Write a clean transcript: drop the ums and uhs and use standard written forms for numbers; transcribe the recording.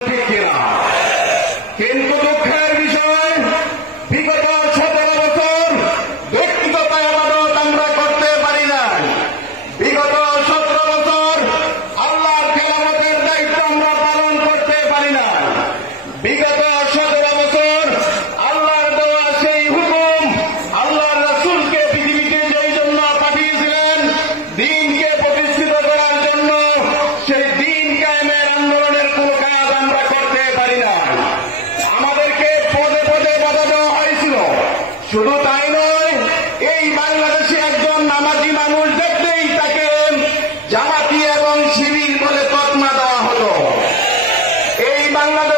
ঠিক কিনা? কিন্তু দুঃখের বিষয়, বিগত 17 বছর ব্যক্তিগত ইবাদত আমরা করতে পারি না। বিগত 17 বছর আল্লাহর খেলাফতের দায়িত্ব আমরা পালন করতে পারি না। বিগত 17 বছর আল্লাহর দেওয়া সেই হুকুম, আল্লাহর রাসূলকে পৃথিবীতে যেই জন্য পাঠিয়েছিলেন, দ্বীনকে প্রতিষ্ঠিত করার জন্য, সেই দ্বীন কায়েমের আন্দোলনের কোন কাজ আমরা করতে পারি না। আমাদেরকে পদে পদে বাধা দেওয়া হয়েছিল। শুধু তাই নয়, এই বাংলাদেশে একজন নামাজি মানুষ দেখলেই তাকে জামাতি এবং শিবির বলে তকমা দেওয়া হতো। এই বাংলাদেশ